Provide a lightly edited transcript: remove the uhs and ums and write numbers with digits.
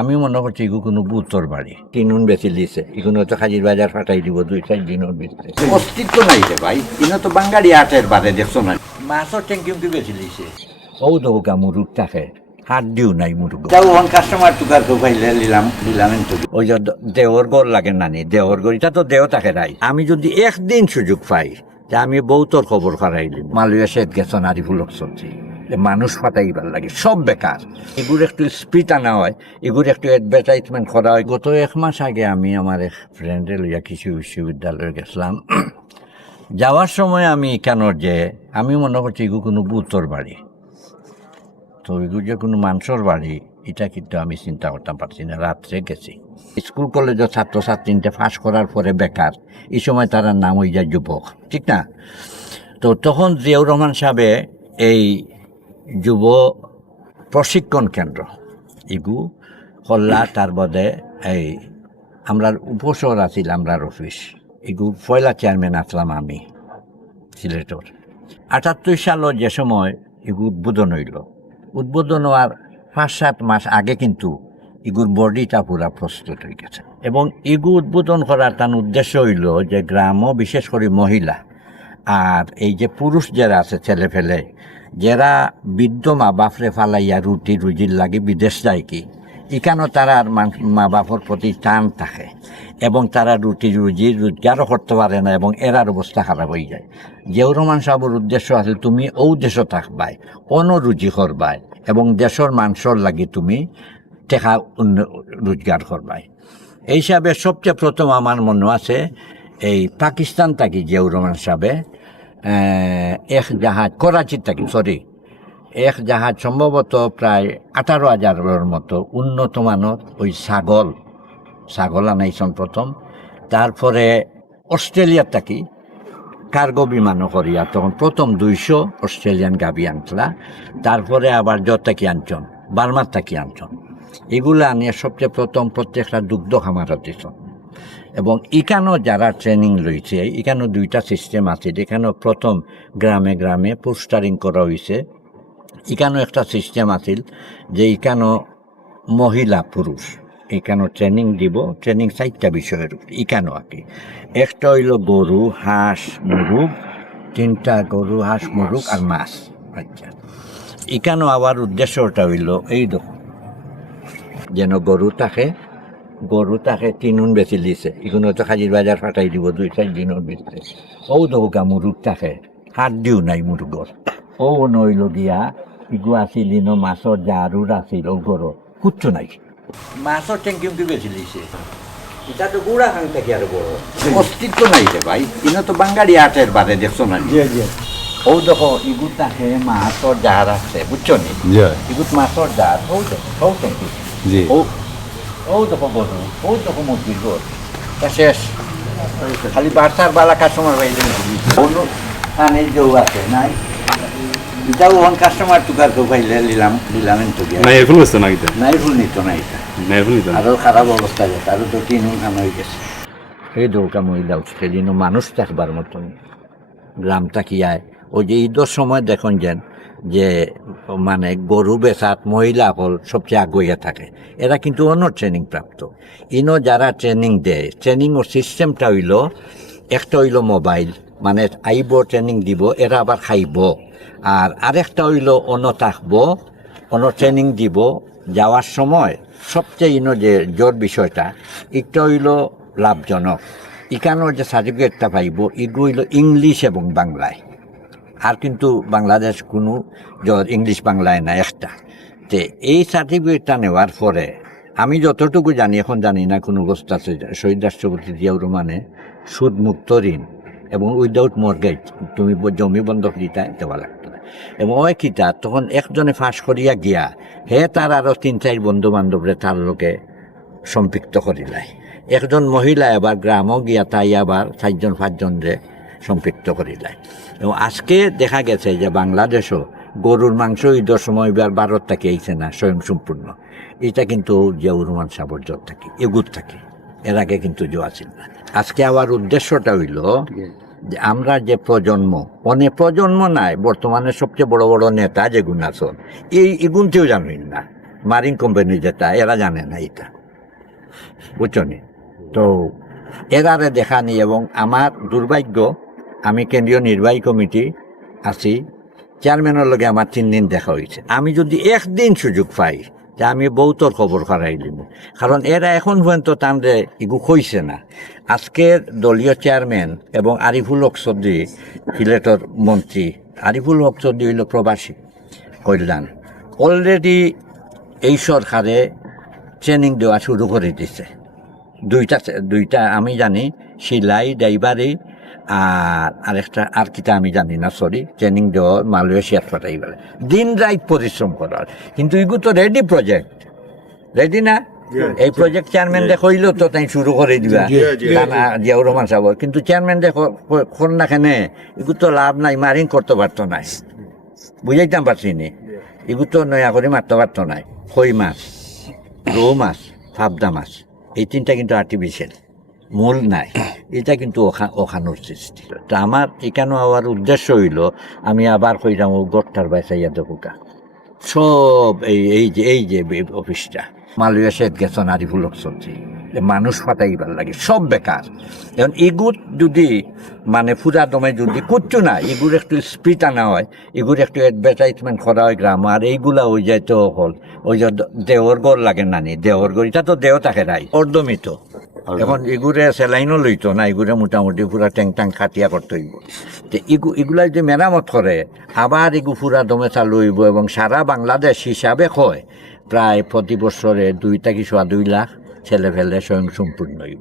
আমি মনে করছি এগুলো কোনো বুতর বাড়ি কিনুন বেশি লিছে এগুলো তো হাজির বাজার ফাটাই দিব 2-4 দিনের ভিতরে অস্তিত্ব নাই রে ভাই কিনো তো বাঙালি আটের বারে দেখছো না মাছও ট্যাঙ্কি বেশি লিছে ও দৌকা মুরুগ থাকে হাত দিও নাই মুরুগ যাও ওখান কাস্টমার টুকার তো ভাইলে দিলাম তো ওই যে দেওর গড় লাগে নানি দেওর গড় এটা তো দেও থাকে নাই আমি যদি একদিন সুযোগ পাই যে আমি বউতর খবর হারাইলি মালুয়া শেদ গেছো নারী ফুলক চলছি মানুষ ফাটাইবার লাগে সব বেকার এগুলো একটু স্পিড আনা হয় এগুলো একটু অ্যাডভার্টাইজমেন্ট করা হয় গত 1 মাস আগে আমি আমার এক ফ্রেন্ডে লইয়া কৃষি বিশ্ববিদ্যালয়ে গেছিলাম যাওয়ার সময় আমি কেন যে আমি মনে করছি এগুলো কোনো বুতর বাড়ি তো এগুলো যে কোনো মানুষের বাড়ি এটা কিন্তু আমি চিন্তা করতে পারছি না রাত্রে গেছি স্কুল কলেজের ছাত্রছাত্রীতে পাস করার পরে বেকার এই সময় তারা নাম হয়ে যায় যুবক ঠিক না তো তখন জিয়াউর রহমান সাহেবে এই যুব প্রশিক্ষণ কেন্দ্র এগু হল্লা তার বাদে এই আমরা উপশহর আছিল আমরার অফিস এগু পয়লা চেয়ারম্যান আসলাম আমি সিলেটর 78 সালের যে সময় এগু উদ্বোধন হইল উদ্বোধন হওয়ার 5-7 মাস আগে কিন্তু এগুর বডিটা পুরা প্রস্তুত হয়ে গেছে এবং এগু উদ্বোধন করার তার উদ্দেশ্য হইল যে গ্রামও বিশেষ করে মহিলা আর এই যে পুরুষ যারা আছে ছেলে ফেলে যারা বৃদ্ধ মা বাপরে ফালাইয়া রুটি রুজির লাগে বিদেশ যায় কি এখানেও তারা আর মা বাপর প্রতি টান থাকে এবং তারা রুটি রুজির রোজগারও করতে পারে না এবং এরার অবস্থা খারাপ হয়ে যায় জিয়াউর রহমান সাহেবের উদ্দেশ্য আছে তুমি ও দেশও থাকবাই রুজি করবাই এবং দেশের মানুষের লাগে তুমি টেকা রোজগার করবাই এই হিসাবে সবচেয়ে প্রথম আমার মনে আছে এই পাকিস্তান থাকি জিয়াউর রহমান সাহেবে এক জাহাজ করাচির থাকি এক জাহাজ সম্ভবত প্রায় 18,000-এর মতো উন্নত মানের ওই ছাগল আনাইছেন প্রথম তারপরে অস্ট্রেলিয়ার থাকি কার্গো বিমানও করিয়া তখন প্রথম 200 অস্ট্রেলিয়ান গাভি আনতলা তারপরে আবার থাকি আনছন বার্মার থাকি আনছন এগুলো আনিয়ে সবচেয়ে প্রথম প্রত্যেকটা দুগ্ধ খামারত দিছন এবং এখানেও যারা ট্রেনিং লইছে এখানেও 2টা সিস্টেম আছে এখানেও প্রথম গ্রামে গ্রামে পোস্টারিং করা হয়েছে এখানেও একটা সিস্টেম আছিল যে এখানেও মহিলা পুরুষ এখানেও ট্রেনিং দিব ট্রেনিং 4টা বিষয়ের এখানেও আর কি একটা হইল গরু হাঁস মুরগ 3টা গরু হাঁস মুরগ আর মাছ আচ্ছা এখানেও আবার উদ্দেশ্যটা হইল এই দেখুন যেন গরু থাকে 3 বেশি লিছে এগুলো তো হাজির বাজার ফাটাই দিব 2-4 দিনের ভিতরে ও দৌকা মুরগ থাকে হাত দিও নাই মুরগর ও নইল গিয়া ইগু আছিল মাছর জারুর আছিল ও গরু কুচ্ছু নাই মাছর ট্যাঙ্কি বেশি লিছে এটা তো গুড়া খান থেকে আর বড় অস্তিত্ব নাই রে ভাই ইনো তো বাঙালি আটের বারে দেখছো না ও দেখো ইগু থাকে মাছর জার আছে বুঝছো নি ইগুত মাছর জার ও ট্যাঙ্কি ও দেখো গরু ও দেখো মুরগির গরু তা শেষ খালি বার্তার বালা কাস্টমার বাইরে অন্য আনে যেও আছে নাই এটাও ওখান কাস্টমার টুকার তো ভাইলে দিলাম তো নাইরফুল হচ্ছে না এটা নাইরফুল নিত না এটা নাইরফুল নিত আরও খারাপ অবস্থা যেত আরও তো 3 খান হয়ে গেছে সেই দৌকা মহিলা সেদিন মানুষ থাকবার মতন গ্রাম তাকিয়ায় ওই যে ঈদের সময় দেখুন যে মানে গরু বেচাত মহিলা হল সবচেয়ে আগুয়া থাকে এরা কিন্তু অন্য ট্রেনিং প্রাপ্ত ইনো যারা ট্রেনিং দেয় ট্রেনিংয়ের সিস্টেমটা হইল একটা হইল মোবাইল মানে আইব ট্রেনিং দিব এরা আবার খাইব আর আরেকটা হইল থাকবো ট্রেনিং দিব যাওয়ার সময় সবচেয়ে যে জোর বিষয়টা একটা হইল লাভজনক এখানেও যে সার্টিফিকেটটা পাইব এগুলো হইল ইংলিশ এবং বাংলায় আর কিন্তু বাংলাদেশ কোনো ইংলিশ বাংলায় না একটা তো এই সার্টিফিকেটটা নেওয়ার পরে আমি যতটুকু জানি এখন জানি না কোনো অবস্থা আছে শহীদ রাষ্ট্রপতি জিয়াউর রহমানে সুদমুক্ত ঋণ এবং উইদাউট মর্গেজ তুমি জমি বন্ধক দিতে দেওয়া লাগতো না এবং ওই কিতা তখন একজনে ফাঁস করিয়া গিয়া তার আরও 3-4 বন্ধু বান্ধবরে তার লোকে সম্পৃক্ত করিলাই একজন মহিলা এবার গ্রামও গিয়া তাই আবার 4-5জনরে সম্পৃক্ত করিলাই এবং আজকে দেখা গেছে যে বাংলাদেশও গরুর মাংস ঈদের সময় ভারত থেকে আইছে না স্বয়ং সম্পূর্ণ এটা কিন্তু জিয়াউর রহমান সাহেবের জোর থাকে এগুত থাকে এর আগে কিন্তু জোয়া ছিল না আজকে আবার উদ্দেশ্যটা হইল যে আমরা যে প্রজন্ম নাই বর্তমানে সবচেয়ে বড় বড় নেতা যেগুণ আছেন এই এগুনতেও জানেন না মারিন কোম্পানি যেটা এরা জানে না এটা, বুঝছো নি? তো এরারে দেখানি, এবং আমার দুর্ভাগ্য আমি কেন্দ্রীয় নির্বাহী কমিটি আছি, চেয়ারম্যানের লগে আমার 3 দিন দেখা হয়েছে। আমি যদি একদিন সুযোগ পাই যে আমি বহুতর খবর হারাই দিব, কারণ এরা এখন পর্যন্ত তাঁদের এগু কইছে না। আজকের দলীয় চেয়ারম্যান এবং আরিফুল হক চৌধুরী, সিলেটর মন্ত্রী আরিফুল হক চৌধুরী হইল প্রবাসী কল্যাণ, অলরেডি এই সরকারে ট্রেনিং দেওয়া শুরু করে দিছে। দুইটা আমি জানি, সিলাই ড্রাইভারি আর আরেকটা আর কিটা আমি জানি না, সরি, ট্রেনিং দেওয়া মালয়েশিয়ার পাঠাই বলে, দিন রাত পরিশ্রম করার। কিন্তু এগুলো তো রেডি প্রজেক্ট, রেডি না? এই প্রজেক্ট চেয়ারম্যান হইল তো তাই শুরু করে দিবা জিয়াউর রহমান সাহেব, কিন্তু চেয়ারম্যান কোন না কেনে এগুলো তো লাভ নাই, মারিং করতে পারতো নাই, বুঝাইতাম পারছি নি, এগুলো তো নয়া করে মারতে পারতো নাই। কই মাছ, রৌ মাছ, পাবদা মাছ, এই 3টা কিন্তু আর্টিফিশিয়াল, মূল নাই, এটা কিন্তু ওখানোর সৃষ্টি। তো আমার এখানে হওয়ার উদ্দেশ্য হইল আমি আবার কইলাম ও গোট্টার বাইসাইয়া দেবুকা সব এই যে অফিসটা মালয়েশিয়াত গেছেন আরিফুল হক চৌধুরী, মানুষ ফাটাইবার লাগে, সব বেকার। এখন এগুর যদি মানে পুরা দমে যদি করছো না, এগুর একটু স্পিড আনা হয়, এগুর একটু অ্যাডভার্টাইজমেন্ট করা হয় গ্রাম, আর এইগুলা ওই যায় তো হল ওই যে দেওর গড় লাগে নানি, দেওর গড় এটা তো দেহ থাকে নাই অর্ধমিত। এখন এগুরে স্যালাইনও লইতো না, এগুলো মোটামুটি পুরা ট্যাং ট্যাং খাটিয়া করতে হইব। তো এগুলা যদি মেরামত করে আবার এগু পুরা দমে চালু হইব, এবং সারা বাংলাদেশ হিসাবে কয় প্রায় প্রতি বছরে 2 থেকে 2.5 লাখ ছেলে ফেলে স্বয়ং সম্পূর্ণ হইব।